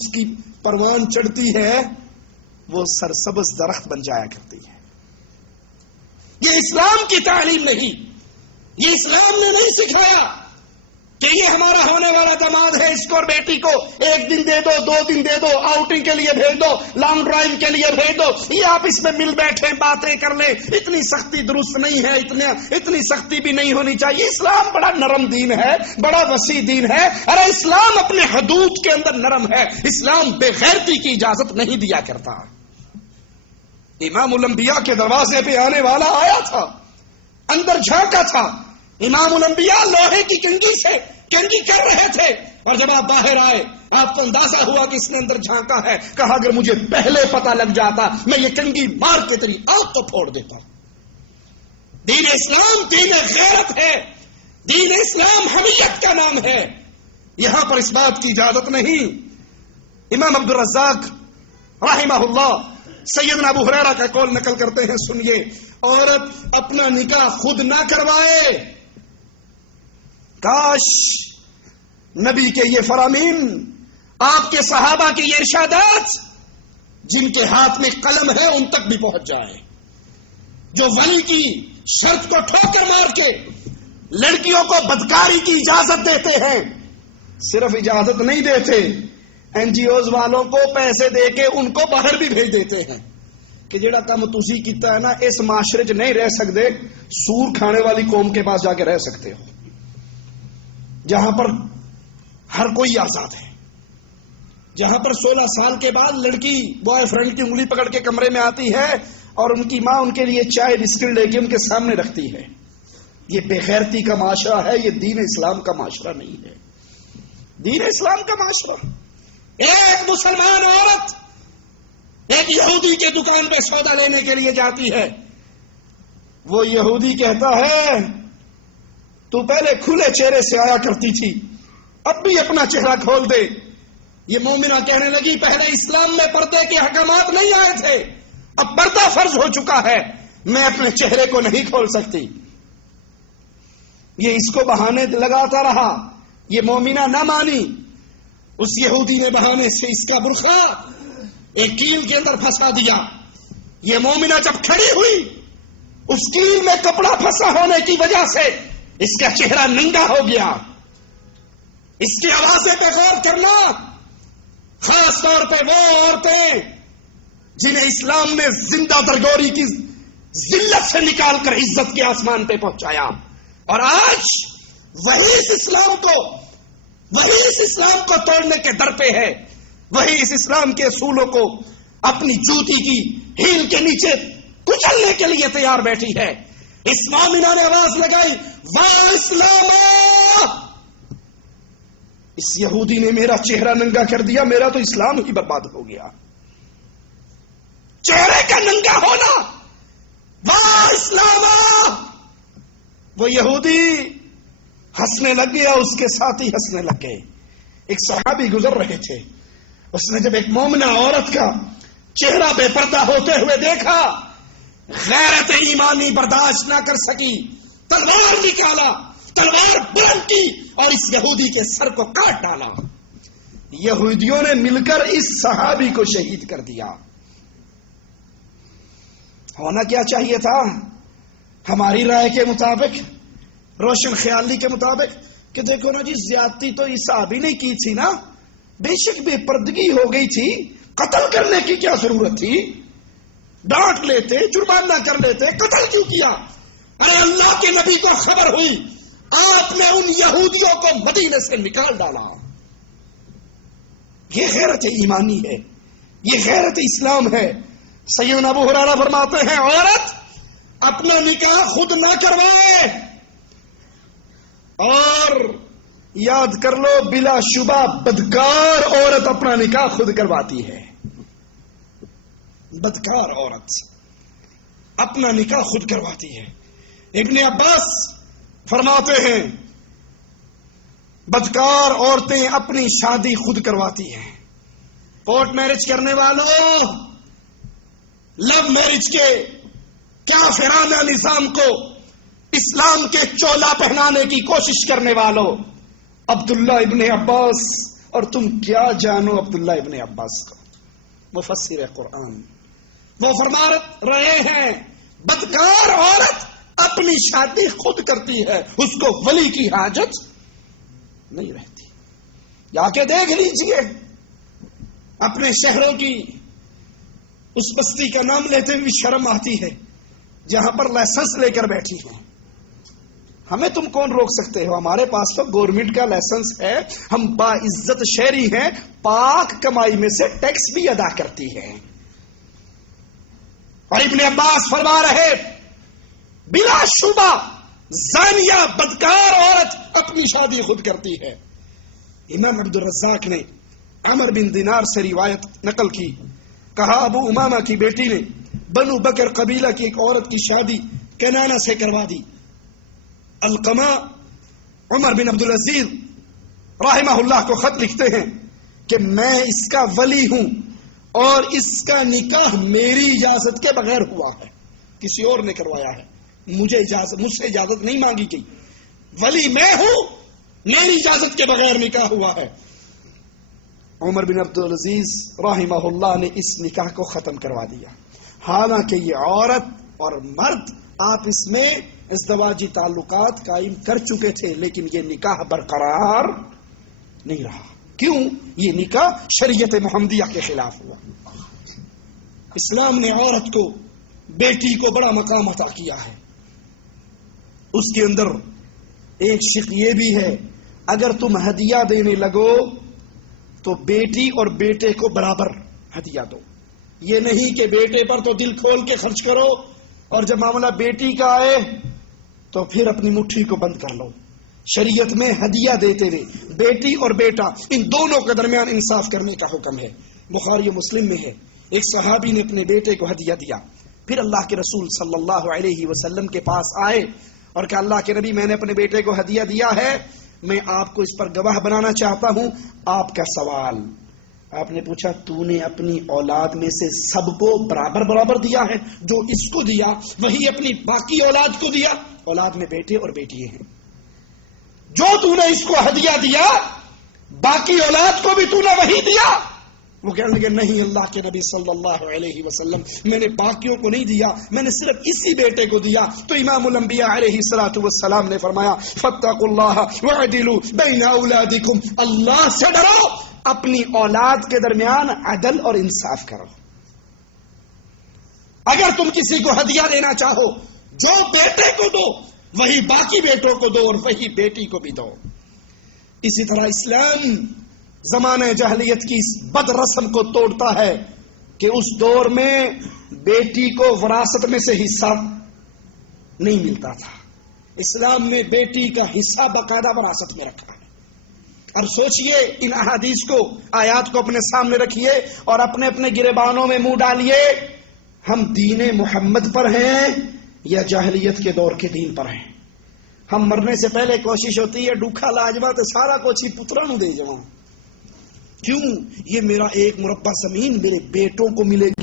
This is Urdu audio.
اس کی پروان چڑھتی ہے وہ سرسبز درخت بن جایا کرتی ہے۔ یہ اسلام کی تعلیم نہیں، یہ اسلام نے نہیں سکھایا کہ یہ ہمارا ہونے والا داماد ہے، اس کو اور بیٹی کو 1 دن دے دو، 2 دن دے دو، آؤٹنگ کے لیے بھیج دو، لانگ ڈرائیو کے لیے بھیج دو، یہ آپ اس میں مل بیٹھے باتیں کر لیں۔ اتنی سختی درست نہیں ہے، اتنی سختی بھی نہیں ہونی چاہیے۔ اسلام بڑا نرم دین ہے، بڑا وسیع دین ہے۔ ارے اسلام اپنے حدود کے اندر نرم ہے، اسلام بے غیرتی کی اجازت نہیں دیا کرتا۔ امام الانبیاء کے دروازے پہ آنے والا آیا تھا، اندر جھانکا تھا، امام الانبیاء لوہے کی کنگھی سے کنگھی کر رہے تھے، اور جب آپ باہر آئے آپ کو اندازہ ہوا کہ اس نے اندر جھانکا ہے، کہا اگر مجھے پہلے پتہ لگ جاتا میں یہ کنگھی مار کے تیری آنکھ کو پھوڑ دیتا۔ دین اسلام دین غیرت ہے، دین اسلام حمیت کا نام ہے، یہاں پر اس بات کی اجازت نہیں۔ امام عبد الرزاق رحمہ اللہ سیدنا ابو ہریرہ کا قول نقل کرتے ہیں، سنیے، عورت اپنا نکاح خود نہ کروائے۔ کاش نبی کے یہ فرامین، آپ کے صحابہ کے یہ ارشادات جن کے ہاتھ میں قلم ہے ان تک بھی پہنچ جائے، جو ولی کی شرط کو ٹھوکر مار کے لڑکیوں کو بدکاری کی اجازت دیتے ہیں۔ صرف اجازت نہیں دیتے، این جی اوز والوں کو پیسے دے کے ان کو باہر بھی بھیج دیتے ہیں کہ جڑا کام تسی کیتا ہے نا اس معاشرے چ نہیں رہ سکتے، سور کھانے والی قوم کے پاس جا کے رہ سکتے ہو، جہاں پر ہر کوئی آزاد ہے، جہاں پر 16 سال کے بعد لڑکی بوائے فرینڈ کی انگلی پکڑ کے کمرے میں آتی ہے اور ان کی ماں ان کے لیے چائے بسکٹ لے کے ان کے سامنے رکھتی ہے۔ یہ بے غیرتی کا معاشرہ ہے، یہ دین اسلام کا معاشرہ نہیں ہے۔ دین اسلام کا معاشرہ، ایک مسلمان عورت ایک یہودی کے دکان پہ سودا لینے کے لیے جاتی ہے، وہ یہودی کہتا ہے تو پہلے کھلے چہرے سے آیا کرتی تھی، اب بھی اپنا چہرہ کھول دے۔ یہ مومنہ کہنے لگی پہلے اسلام میں پردے کے احکامات نہیں آئے تھے، اب پردہ فرض ہو چکا ہے، میں اپنے چہرے کو نہیں کھول سکتی۔ یہ اس کو بہانے لگاتا رہا، یہ مومنہ نہ مانی، اس یہودی نے بہانے سے اس کا برقع ایک کیل کے اندر پھنسا دیا۔ یہ مومنہ جب کھڑی ہوئی اس کیل میں کپڑا پھنسا ہونے کی وجہ سے اس کا چہرہ ننگا ہو گیا۔ اس کی آوازیں پہ غور کرنا، خاص طور پہ وہ عورتیں جنہیں اسلام نے زندہ درگوری کی ذلت سے نکال کر عزت کے آسمان پہ پہنچایا، اور آج وہی اس اسلام کو توڑنے کے در پہ ہے، وہی اس اسلام کے اصولوں کو اپنی جوتی کی ہیل کے نیچے کچلنے کے لیے تیار بیٹھی ہے۔ اس مومنہ نے آواز لگائی واہ اسلام! اس یہودی نے میرا چہرہ ننگا کر دیا، میرا تو اسلام ہی برباد ہو گیا۔ چہرے کا ننگا ہونا، واہ اسلام! وہ یہودی ہنسنے لگ گیا، اس کے ساتھ ہی ہنسنے لگ گئے۔ ایک صحابی گزر رہے تھے، اس نے جب ایک مومنہ عورت کا چہرہ بے پردہ ہوتے ہوئے دیکھا، غیرت ایمانی برداشت نہ کر سکی، تلوار نکالا، تلوار بلند کی اور اس یہودی کے سر کو کاٹ ڈالا۔ یہودیوں نے مل کر اس صحابی کو شہید کر دیا۔ ہونا کیا چاہیے تھا ہماری رائے کے مطابق، روشن خیالی کے مطابق، کہ دیکھو نا جی زیادتی تو اس صحابی نے کی تھی نا، بے شک بے پردگی ہو گئی تھی، قتل کرنے کی کیا ضرورت تھی؟ ڈانٹ لیتے، جرمانہ کر لیتے، قتل کیوں کیا؟ ارے اللہ کے نبی کو خبر ہوئی، آپ نے ان یہودیوں کو مدینے سے نکال ڈالا۔ یہ غیرت ایمانی ہے، یہ غیرت اسلام ہے۔ سیدنا ابو ہریرہ فرماتے ہیں عورت اپنا نکاح خود نہ کروائے، اور یاد کر لو بلا شبہ بدکار عورت اپنا نکاح خود کرواتی ہے۔ بدکار عورت اپنا نکاح خود کرواتی ہے۔ ابن عباس فرماتے ہیں بدکار عورتیں اپنی شادی خود کرواتی ہیں۔ کورٹ میرج کرنے والوں، لو میرج کے کافرانہ نظام کو اسلام کے چولا پہنانے کی کوشش کرنے والوں، عبداللہ ابن عباس اور تم کیا جانو عبداللہ ابن عباس کو، مفسر قرآن، وہ فرما رہے ہیں بدکار عورت اپنی شادی خود کرتی ہے، اس کو ولی کی حاجت نہیں رہتی۔ جا کے دیکھ لیجئے اپنے شہروں کی اس بستی کا نام لیتے ہوئے شرم آتی ہے جہاں پر لائسنس لے کر بیٹھی ہیں۔ ہمیں تم کون روک سکتے ہو؟ ہمارے پاس تو گورنمنٹ کا لائسنس ہے، ہم باعزت شہری ہیں، پاک کمائی میں سے ٹیکس بھی ادا کرتی ہیں۔ اور ابن عباس فرما رہے بلا شبہ زانیہ بدکار عورت اپنی شادی خود کرتی ہے۔ امام عبد الرزاق نے عمر بن دینار سے روایت نقل کی، کہا ابو امامہ کی بیٹی نے بنو بکر قبیلہ کی ایک عورت کی شادی کنانہ سے کروا دی۔ القمہ عمر بن عبدالعزیز رحمہ اللہ کو خط لکھتے ہیں کہ میں اس کا ولی ہوں اور اس کا نکاح میری اجازت کے بغیر ہوا ہے، کسی اور نے کروایا ہے، مجھ سے اجازت نہیں مانگی گئی، ولی میں ہوں، میری اجازت کے بغیر نکاح ہوا ہے۔ عمر بن عبدالعزیز رحمہ اللہ نے اس نکاح کو ختم کروا دیا، حالانکہ یہ عورت اور مرد آپس میں ازدواجی تعلقات قائم کر چکے تھے، لیکن یہ نکاح برقرار نہیں رہا۔ کیوں؟ یہ نکاح شریعت محمدیہ کے خلاف ہوا۔ اسلام نے عورت کو، بیٹی کو بڑا مقام عطا کیا ہے۔ اس کے اندر ایک شق یہ بھی ہے، اگر تم ہدیہ دینے لگو تو بیٹی اور بیٹے کو برابر ہدیہ دو۔ یہ نہیں کہ بیٹے پر تو دل کھول کے خرچ کرو اور جب معاملہ بیٹی کا آئے تو پھر اپنی مٹھی کو بند کر لو۔ شریعت میں ہدیہ دیتے ہوئے بیٹی اور بیٹا ان دونوں کے درمیان انصاف کرنے کا حکم ہے۔ بخاری و مسلم میں ہے، ایک صحابی نے اپنے بیٹے کو ہدیہ دیا، پھر اللہ کے رسول صلی اللہ علیہ وسلم کے پاس آئے اور کہا اللہ کے نبی میں نے اپنے بیٹے کو ہدیہ دیا ہے، میں آپ کو اس پر گواہ بنانا چاہتا ہوں۔ آپ کا سوال، آپ نے پوچھا تو نے اپنی اولاد میں سے سب کو برابر برابر دیا ہے؟ جو اس کو دیا وہی اپنی باقی اولاد کو دیا؟ اولاد میں بیٹے اور بیٹیاں ہیں، جو تو نے اس کو ہدیہ دیا باقی اولاد کو بھی تو نے وہی دیا؟ وہ کہنے لگے نہیں اللہ کے نبی صلی اللہ علیہ وسلم، میں نے باقیوں کو نہیں دیا، میں نے صرف اسی بیٹے کو دیا۔ تو امام الانبیاء علیہ الصلوۃ والسلام نے فرمایا فاتقوا اللہ واعدلوا بین اولادکم، اللہ سے ڈرو، اپنی اولاد کے درمیان عدل اور انصاف کرو۔ اگر تم کسی کو ہدیہ دینا چاہو، جو بیٹے کو دو وہی باقی بیٹوں کو دو اور وہی بیٹی کو بھی دو۔ اسی طرح اسلام زمانہ جاہلیت کی اس بد رسم کو توڑتا ہے کہ اس دور میں بیٹی کو وراثت میں سے حصہ نہیں ملتا تھا، اسلام میں بیٹی کا حصہ باقاعدہ وراثت میں رکھا ہے۔ اب سوچئے ان احادیث کو، آیات کو اپنے سامنے رکھیے اور اپنے اپنے گریبانوں میں منہ ڈالیے، ہم دین محمد پر ہیں یا جاہلیت کے دور کے دین پر ہیں؟ ہم مرنے سے پہلے کوشش ہوتی ہے ڈوکھا لاجوا تو سارا کچھ ہی پترا نو دے جاؤں، کیوں؟ یہ میرا ایک مربع زمین میرے بیٹوں کو ملے گی۔